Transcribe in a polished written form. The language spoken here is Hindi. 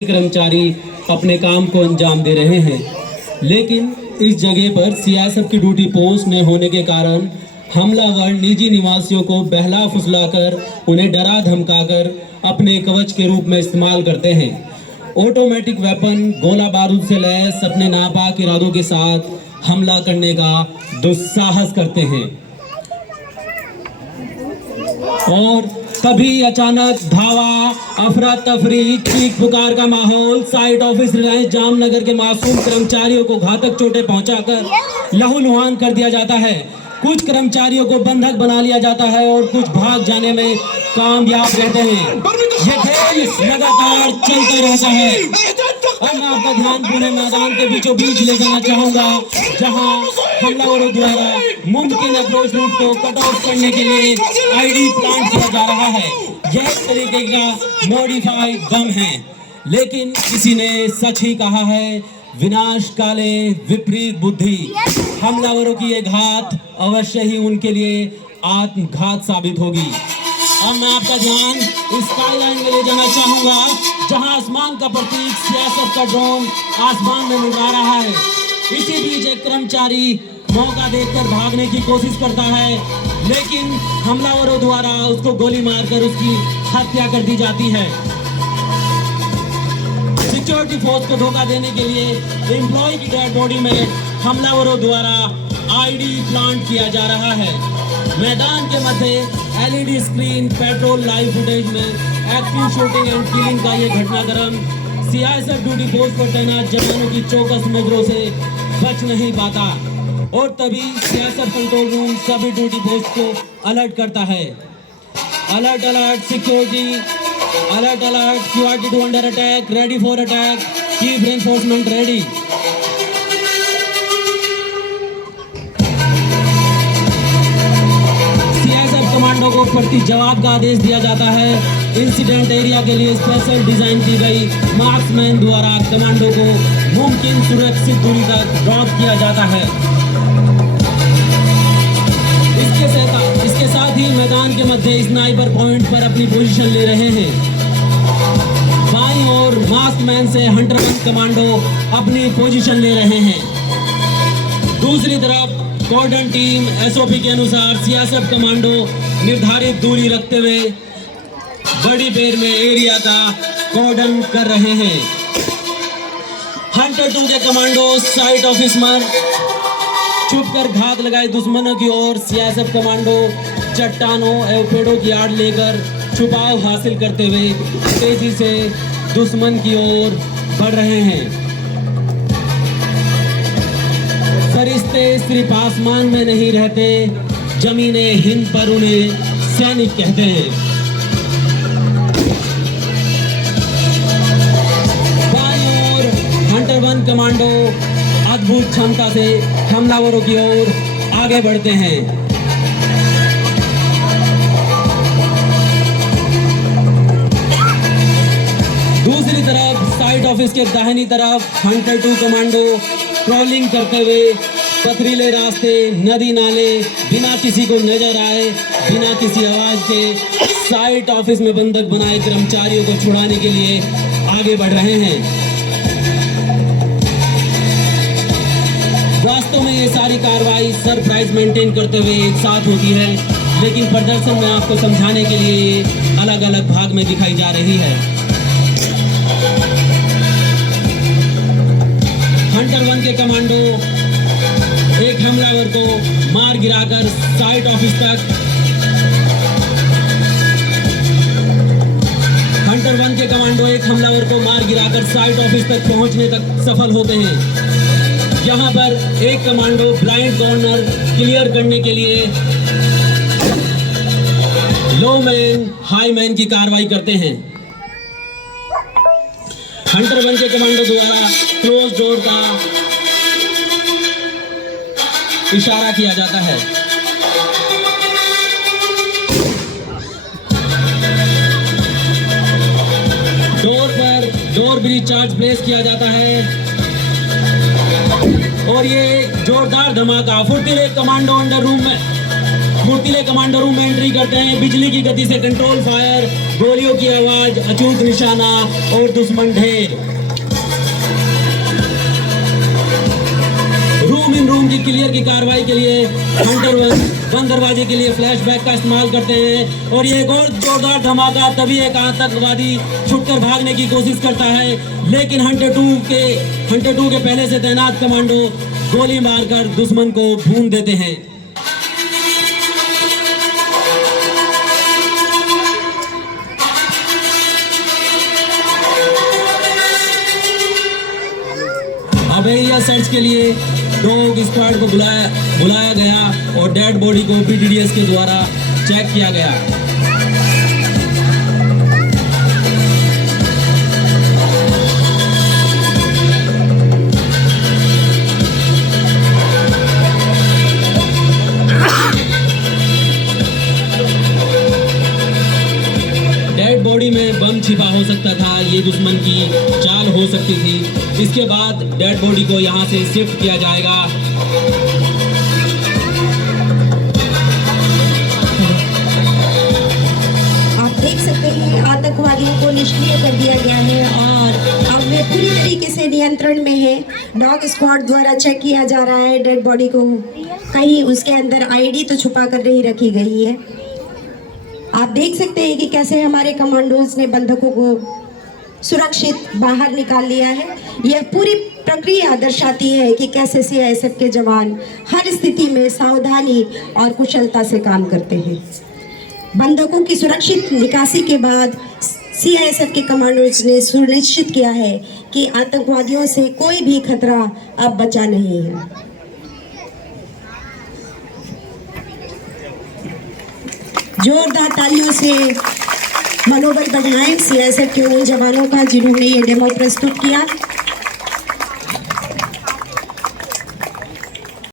कर्मचारी अपने काम को अंजाम दे रहे हैं, लेकिन इस जगह पर सीआईएसएफ की ड्यूटी पोस्ट न होने के कारण हमलावर निजी निवासियों को बहला फुसलाकर उन्हें डरा धमकाकर अपने कवच के रूप में इस्तेमाल करते हैं। ऑटोमेटिक वेपन गोला बारूद से लैस अपने नापाक इरादों के साथ हमला करने का दुस्साहस करते हैं और तभी अचानक धावा, अफरा तफरी, चीख पुकार का माहौल, साइट ऑफिस रिलायंस जामनगर के मासूम कर्मचारियों को घातक चोटें पहुंचाकर लहूलुहान कर दिया जाता है। कुछ कर्मचारियों को बंधक बना लिया जाता है और कुछ भाग जाने में कामयाब रहते हैं। ये खेल लगातार चलता रहता है। अब मैं आपका ध्यान पूरे मैदान के बीचों बीच ले जाना चाहूंगा, जहां हमलावरों द्वारा मुमकिन अप्रोच रूट को कट ऑफ करने के लिए आईडी प्लांट किया जा रहा है। यह एक तरीके का मॉडिफाइड बम है, लेकिन किसी ने सच ही कहा है, विनाश काले विपरीत बुद्धि। हमलावरों की ये घात अवश्य ही उनके लिए आत्मघात साबित होगी। अब मैं आपका ध्यान स्काईलाइन में ले जाना चाहूंगा, जहां आसमान का प्रतीक सीआईएसएफ का ड्रोन आसमान में मंडरा रहा है। इसी बीच एक कर्मचारी मौका देखकर भागने की कोशिश करता है, लेकिन हमलावरों द्वारा उसको गोली मारकर उसकी हत्या कर दी जाती है। सिक्योरिटी फोर्स को धोखा देने के लिए एम्प्लॉय की डेड बॉडी में हमलावरों द्वारा आईडी प्लांट किया जा रहा है। मैदान के मध्य LED screen, patrol, live footage में एक्टिव शूटिंग एंड किलिंग का ये घटनाक्रम सीआईएसएफ ड्यूटी पोस्ट पर तैनात जवानों की चौकस नजरों से बच नहीं पाता और तभी सीआईएसएफ कंट्रोल रूम सभी ड्यूटी पोस्ट को अलर्ट करता है। Alert alert security, alert alert QRT-2 under attack, ready for attack, keep reinforcement ready. Commando को प्रति जवाब का आदेश दिया जाता है। इंसिडेंट एरिया के लिए स्पेशल डिजाइन की गई मार्क्समैन द्वारा कमांडो को मुमकिन सुरक्षित दूरी तक ड्रॉप किया जाता है। इसके साथ ही मैदान के मध्य स्नाइपर पॉइंट पर अपनी पोजीशन ले रहे हैं। बाईं ओर मार्क्समैन से हंटर वन कमांडो अपनी पोजीशन ले रहे हैं। दूसरी तरफ कॉर्डन टीम एसओपी के अनुसार सीआईएसएफ कमांडो निर्धारित दूरी रखते हुए बड़ी बेर में एरिया का कॉर्डन कर रहे हैं। हंटर 2 के कमांडो साइट ऑफिस में छुपकर घात लगाए दुश्मनों की ओर सीआईएसएफ कमांडो चट्टानों एवं पेड़ों की आड़ लेकर छुपाव हासिल करते हुए तेजी से दुश्मन की ओर बढ़ रहे हैं। फरिश्ते सिर्फ आसमान में नहीं रहते, जमीने हिंद पर उन्हें सैनिक कहते हैं। बाईं ओर हंटर 1 कमांडो अद्भुत क्षमता से हमलावरों की ओर आगे बढ़ते हैं। दूसरी तरफ साइट ऑफिस के दाहिनी तरफ हंटर 2 कमांडो ट्रोलिंग करते हुए पथरीले रास्ते, नदी नाले, बिना किसी को नजर आए, बिना किसी आवाज के साइट ऑफिस में बंधक बनाए कर्मचारियों को छुड़ाने के लिए आगे बढ़ रहे हैं। वास्तव में ये सारी कार्रवाई सरप्राइज मेंटेन करते हुए एक साथ होती है, लेकिन प्रदर्शन में आपको समझाने के लिए ये अलग अलग भाग में दिखाई जा रही है। हंटर 1 के कमांडो एक हमलावर को मार गिराकर साइट ऑफिस तक, हंटर 1 के कमांडो एक हमलावर को मार गिराकर साइट ऑफिस तक पहुंचने तक सफल होते हैं। यहां पर एक कमांडो ब्लाइंड कॉर्नर क्लियर करने के लिए लो मैन हाई मैन की कार्रवाई करते हैं। हंटर 1 के कमांडो द्वारा क्लोज डोर का इशारा किया जाता है। डोर ब्रिज चार्ज प्लेस किया जाता है और ये जोरदार धमाका फुर्तीले कमांडो अंडर रूम में फुर्तीले कमांडो रूम में एंट्री करते हैं। बिजली की गति से कंट्रोल फायर, गोलियों की आवाज, अचूक निशाना और दुश्मन ढेर। रूम इन रूम की क्लियर की कार्रवाई के लिए हंटर बंद दरवाजे के लिए फ्लैशबैक का इस्तेमाल करते हैं। और ये एक और जोरदार धमाका, तभी एक आतंकवादी छुटकर भागने की कोशिश करता है, लेकिन हंटर टू के पहले से तैनात कमांडो गोली मारकर दुश्मन को भून देते हैं। अब एरिया सर्च के लिए डॉग स्क्वाड को बुलाया गया और डेड बॉडी को पीटीडीएस के द्वारा चेक किया गया। डेड बॉडी में बम छिपा हो सकता था, ये दुश्मन की चाल हो सकती थी। इसके बाद डेड बॉडी को यहाँ से शिफ्ट किया जाएगा। आप देख सकते हैं आतंकवादियों को निष्क्रिय कर दिया गया है और अब वे पूरी तरीके से नियंत्रण में है। डॉग स्क्वाड द्वारा चेक किया जा रहा है डेड बॉडी को, कहीं उसके अंदर आईडी तो छुपा कर नहीं रखी गई है। आप देख सकते हैं कि कैसे हमारे कमांडोज ने बंधकों को सुरक्षित बाहर निकाल लिया है। यह पूरी प्रक्रिया दर्शाती है कि कैसे सीआईएसएफ के जवान हर स्थिति में सावधानी और कुशलता से काम करते हैं। बंधकों की सुरक्षित निकासी के बाद सीआईएसएफ के कमांडोज ने सुनिश्चित किया है कि आतंकवादियों से कोई भी खतरा अब बचा नहीं है। जोरदार तालियों से मनोबल बढ़ाएं सीआईएसएफ के उन जवानों का जिन्होंने ये डेमो प्रस्तुत किया।